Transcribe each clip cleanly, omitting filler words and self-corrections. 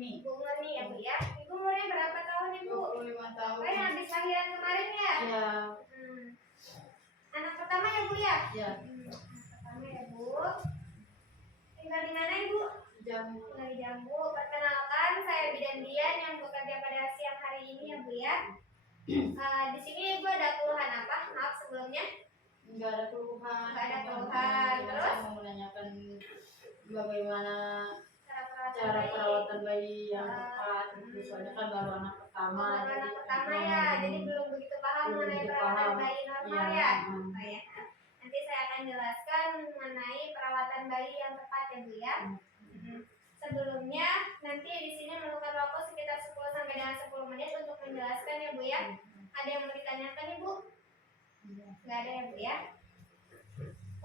Murni. Bu Murni ya Bu ya. Ibu umurnya berapa tahun Ibu? 25 tahun. Oh ya, habis lahiran kemarin ya? Iya. Anak pertama ya Bu ya? Iya. Anak pertama ya Bu. Tinggal di mana Ibu? Jambu. Tinggal di Jambu. Perkenalkan, saya Bidan Dian yang bekerja pada siang hari ini ya Bu ya. Di sini Ibu ada keluhan apa? Maaf sebelumnya. Enggak ada keluhan. Enggak ada keluhan. Terus? Saya mau menanyakan bagaimana Cara perawatan bayi yang tepat. Soalnya kan baru anak pertama. Baru anak pertama ya, jadi belum begitu paham mengenai perawatan bayi normal ya. Oh, ya. Nanti saya akan jelaskan mengenai perawatan bayi yang tepat ya Bu ya. Sebelumnya nanti di sini memerlukan waktu sekitar 10 sampai dengan 10 menit untuk menjelaskan ya Bu ya. Ada yang mau ditanyakan Ibu? Enggak ada ya Bu ya.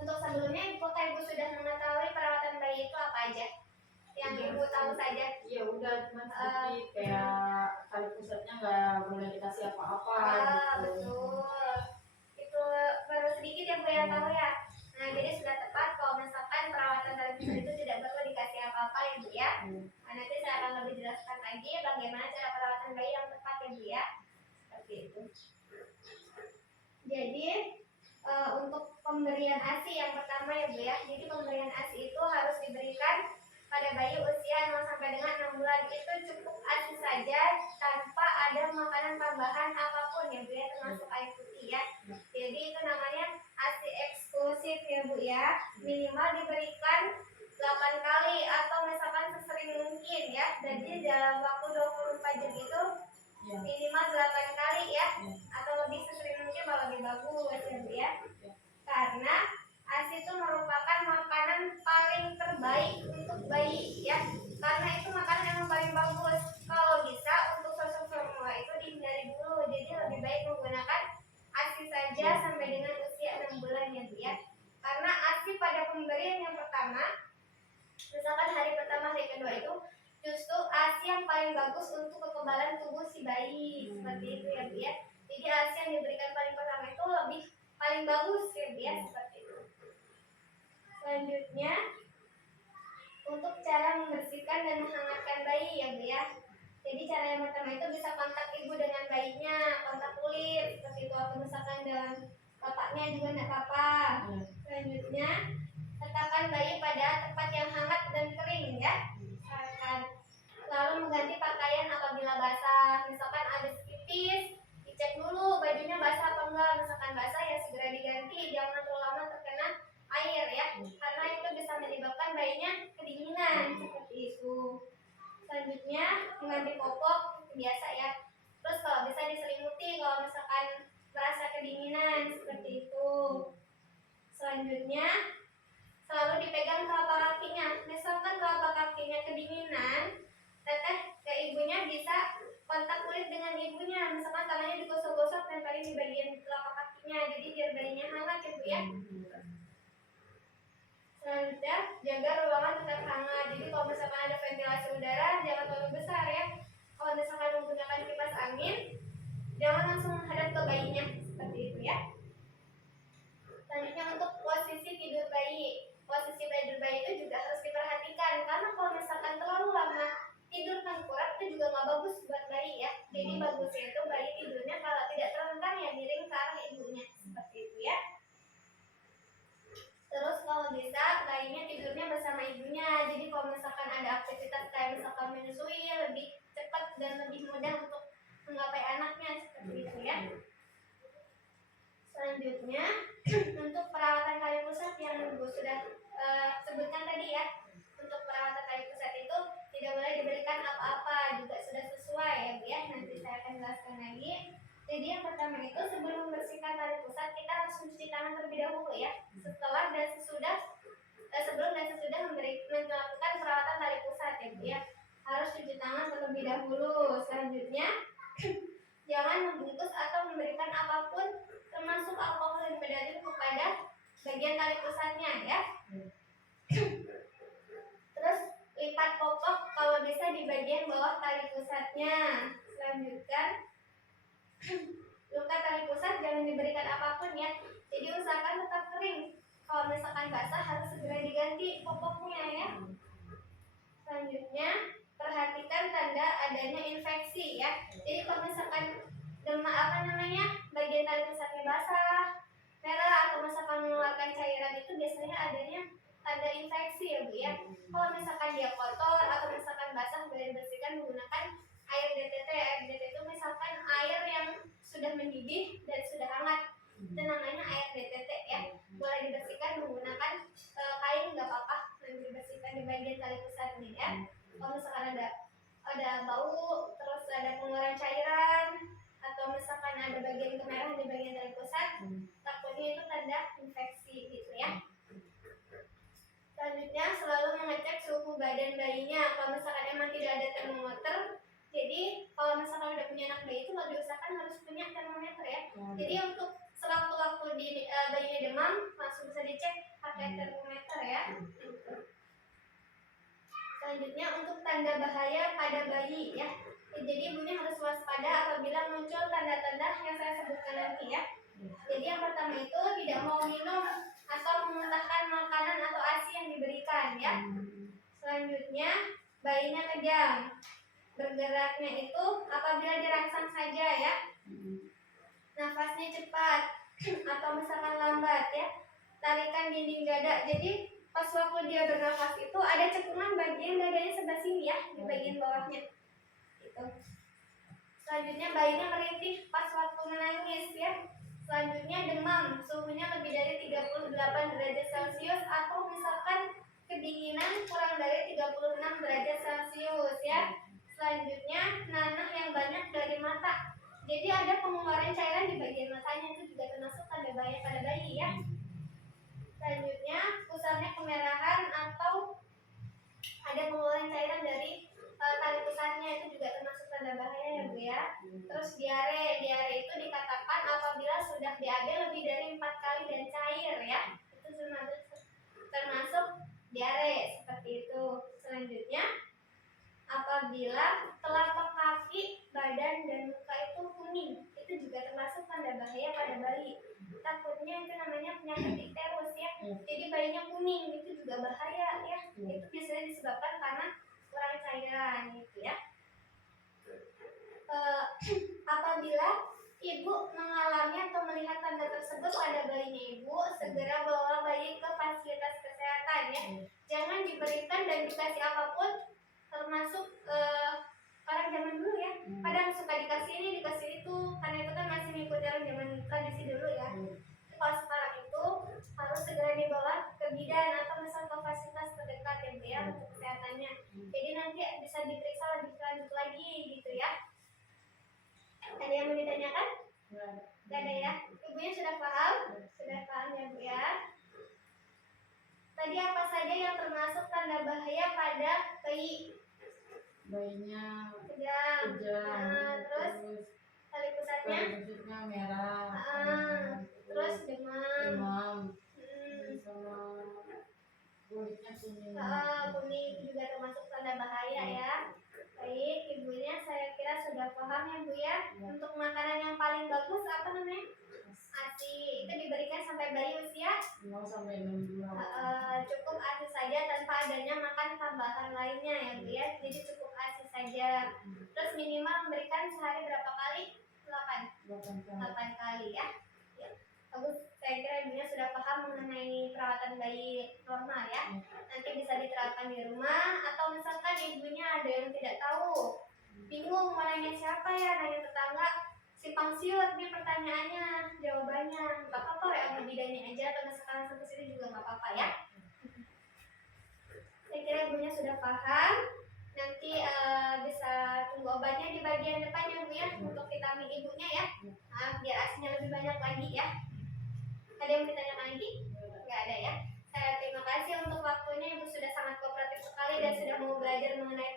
Untuk sebelumnya apakah Ibu sudah mengetahui perawatan bayi itu apa aja? Yang Ibu tahu saja? Ya udah, cuma sedikit kayak tali pusatnya nggak boleh dikasih apa-apa. Gitu. Betul. Itu baru sedikit yang Bu yang tahu ya. Nah, jadi sudah tepat kalau misalkan perawatan tali pusat itu tidak perlu dikasih apa-apa ya Bu ya. Nah, nanti saya akan lebih jelaskan lagi bagaimana cara perawatan bayi yang tepat ya Bu ya. Seperti itu. Jadi untuk pemberian ASI yang pertama ya Bu ya. Jadi pemberian ASI itu harus diberikan pada bayi usia 0 sampai dengan 6 bulan. Itu cukup ASI saja tanpa ada makanan tambahan apapun ya Bu ya, termasuk air putih ya. Jadi itu namanya ASI eksklusif ya Bu ya. Minimal diberikan 8 kali atau misalkan sesering mungkin ya. Jadi dalam waktu 24 jam itu minimal 8 kali ya, atau lebih sesering mungkin kalau lebih bagus ya Bu ya. Karena ASI itu merupakan makanan paling terbaik untuk bayi ya. Karena itu makanan yang paling bagus. Kalau bisa untuk susu formula itu dihindari dulu. Jadi lebih baik menggunakan ASI saja sampai dengan usia 6 bulan ya Bu ya. Karena ASI pada pemberian yang pertama, misalkan hari pertama, hari kedua itu justru ASI yang paling bagus untuk kekebalan tubuh si bayi. Seperti itu ya Bu ya. Jadi ASI yang diberikan paling pertama itu lebih paling bagus ya Bu ya. Seperti itu. Selanjutnya untuk cara membersihkan dan menghangatkan bayi ya Bu ya. Jadi cara yang pertama itu bisa kontak ibu dengan bayinya, kontak kulit seperti itu, atau misalkan dalam kotaknya juga tidak apa-apa. Selanjutnya letakkan bayi pada tempat yang hangat dan kering ya. Lalu mengganti pakaian apabila basah. Misalkan habis pipis, dicek dulu bajunya basah atau enggak. Misalkan basah ya segera diganti, jangan terlalu lama terkena air ya, karena itu bisa menyebabkan bayinya kedinginan seperti itu. Selanjutnya mengganti popok biasa ya. Terus kalau bisa diselimuti kalau misalkan merasa kedinginan seperti itu. Selanjutnya selalu dipegang telapak kakinya. Misalkan telapak kakinya kedinginan, teteh ke ibunya bisa kontak kulit dengan ibunya. Misalkan tangannya digosok-gosok dan paling di bagian telapak kakinya, jadi biar bayinya hangat ya Bu ya. Selanjutnya jaga ruangan tetap hangat. Jadi kalau misalkan ada ventilasi udara jangan terlalu besar ya. Kalau misalkan menggunakan kipas angin, jangan langsung menghadap ke bayinya seperti itu ya. Selanjutnya untuk posisi tidur bayi. Posisi tidur bayi itu juga harus diperhatikan, karena kalau misalkan terlalu lama tidur tengkurap itu juga nggak bagus buat bayi ya. Jadi bagusnya itu bayi tidurnya kalau tidak terlentang ya miring ke arah ibunya seperti itu ya. Terus kalau bisa bayinya tidurnya bersama ibunya. Jadi kalau misalkan ada aktivitas kayak misalkan menyusui lebih cepat dan lebih mudah untuk menggapai anaknya seperti itu ya. Selanjutnya untuk perawatan tali pusat yang Ibu sudah sebutkan tadi ya. Untuk perawatan tali pusat itu tidak boleh diberikan apa-apa, juga sudah sesuai ya Bu ya. Nanti saya akan jelaskan lagi. Jadi yang pertama itu sebelum membersihkan tali pusat kita harus mencuci tangan terlebih dahulu ya. Setelah dan sesudah sebelum dan sesudah melakukan perawatan tali pusat ya Bu ya. Harus cuci tangan terlebih dahulu. Selanjutnya jangan membungkus atau memberikan apapun termasuk alkohol dan bedarin kepada bagian tali pusatnya ya. Terus lipat popok kalau bisa di bagian bawah tali pusatnya. Selanjutnya luka tali pusat jangan diberikan apapun ya. Jadi usahakan tetap kering. Kalau misalkan basah harus segera diganti popoknya ya. Selanjutnya perhatikan adanya infeksi ya. Jadi kalau misalkan bagian tali pusatnya basah, merah atau misalkan mengeluarkan cairan itu biasanya adanya tanda infeksi ya Bu ya. Kalau misalkan dia kotor atau misalkan basah boleh dibersihkan menggunakan air DTT. Air DTT itu misalkan air yang sudah mendidih dan sudah hangat, itu namanya air DTT ya. Boleh dibersihkan menggunakan kain nggak apa-apa, dan dibersihkan di bagian tali pusat nih ya. Kalau misalkan ada bau, terus ada pengeluaran cairan, atau misalkan ada bagian kemerahan di bagian tali pusat, takutnya itu tanda infeksi gitu ya. Selanjutnya selalu mengecek suhu badan bayinya. Kalau misalkan emang tidak ada termometer, jadi kalau misalkan udah punya anak bayi itu diusahakan harus punya termometer ya. Jadi untuk sewaktu-waktu bayinya demam langsung bisa dicek pakai termometer ya. Selanjutnya untuk tanda bahaya pada bayi ya. Jadi ibunya harus waspada apabila muncul tanda-tanda yang saya sebutkan nanti ya. Jadi yang pertama itu tidak mau minum atau memuntahkan makanan atau ASI yang diberikan ya. Selanjutnya bayinya kejang. Bergeraknya itu apabila dirangsang saja ya. Nafasnya cepat atau misalkan lambat ya. Tarikan dinding dada. Jadi pas waktu dia bernafas itu ada cekungan bagian dadanya sebelah sini ya, di bagian bawahnya. Gitu. Selanjutnya bayinya merintih pas waktu menangis ya. Selanjutnya demam, suhunya lebih dari 38 derajat Celcius atau misalkan kedinginan kurang dari 36 derajat Celcius ya. Selanjutnya nanah yang banyak dari mata. Jadi ada pengeluaran cairan di bagian matanya, itu juga termasuk tanda bahaya pada bayi ya. Selanjutnya pusatnya kemerahan atau ada pengeluaran cairan dari tali pusatnya, itu juga termasuk tanda bahaya ya Bu ya. Terus diare itu dikatakan apabila sudah BAB lebih dari 4 kali dan cair ya, itu termasuk diare seperti itu. Selanjutnya apabila telapak kaki, badan dan muka itu kuning, itu juga termasuk tanda bahaya pada bayi. Takutnya itu namanya penyakit difterus ya. Jadi bayinya kuning itu juga bahaya ya. Itu biasanya disebabkan karena kurang cairan gitu ya. Apabila ibu mengalami atau melihat tanda tersebut pada bayinya ibu, segera bawa bayi ke fasilitas kesehatan ya. Jangan diberikan dan dikasih apapun, termasuk orang zaman dulu ya. Kadang suka dikasih ini, dikasih itu, karena itu kan masih mengikuti orang zaman tradisi dulu ya. Kalau sekarang itu harus segera dibawa ke bidan atau misal ke fasilitas terdekat ya Bu ya, untuk kesehatannya. Jadi nanti bisa diperiksa lebih lanjut lagi gitu ya. Ada yang mau ditanyakan? Tidak ada ya? Ibunya sudah paham? Sudah paham ya Bu ya? Tadi apa saja yang termasuk tanda bahaya pada bayi? Bayinya Kejang. Terus tali pusatnya merah, terus demam. sama kulitnya kuning. Kuning juga termasuk tanda bahaya ya. Baik, ibunya saya kira sudah paham ya Bu ya. Untuk makanan yang paling bagus apa namanya? ASI. Itu diberikan sampai bayi usia 0 sampai 6 bulan. Cukup ASI saja tanpa adanya makan tambahan lainnya ya Bu ya. Jadi cukup ASI saja. Terus minimal memberikan sehari berapa kali? 8 kali ya. Bagus, saya kira ibunya sudah paham mengenai perawatan bayi normal ya. Nanti bisa diterapkan di rumah, atau misalkan ibunya ada yang tidak tahu, bingung mau nanya siapa ya, nanya tetangga, simpang siur nih pertanyaannya, jawabannya nggak apa-apa ya, mau bidannya aja atau misalkan langsung ke sini juga nggak apa-apa ya. Saya kira ibunya sudah paham. Nanti bisa tunggu obatnya di bagian depan ya Bu ya, untuk vitamin ibunya ya. Biar asinya lebih banyak lagi ya. Ada yang ditanyakan lagi? Nggak ada ya. Saya terima kasih untuk waktunya, Ibu sudah sangat kooperatif sekali dan sudah mau belajar mengenai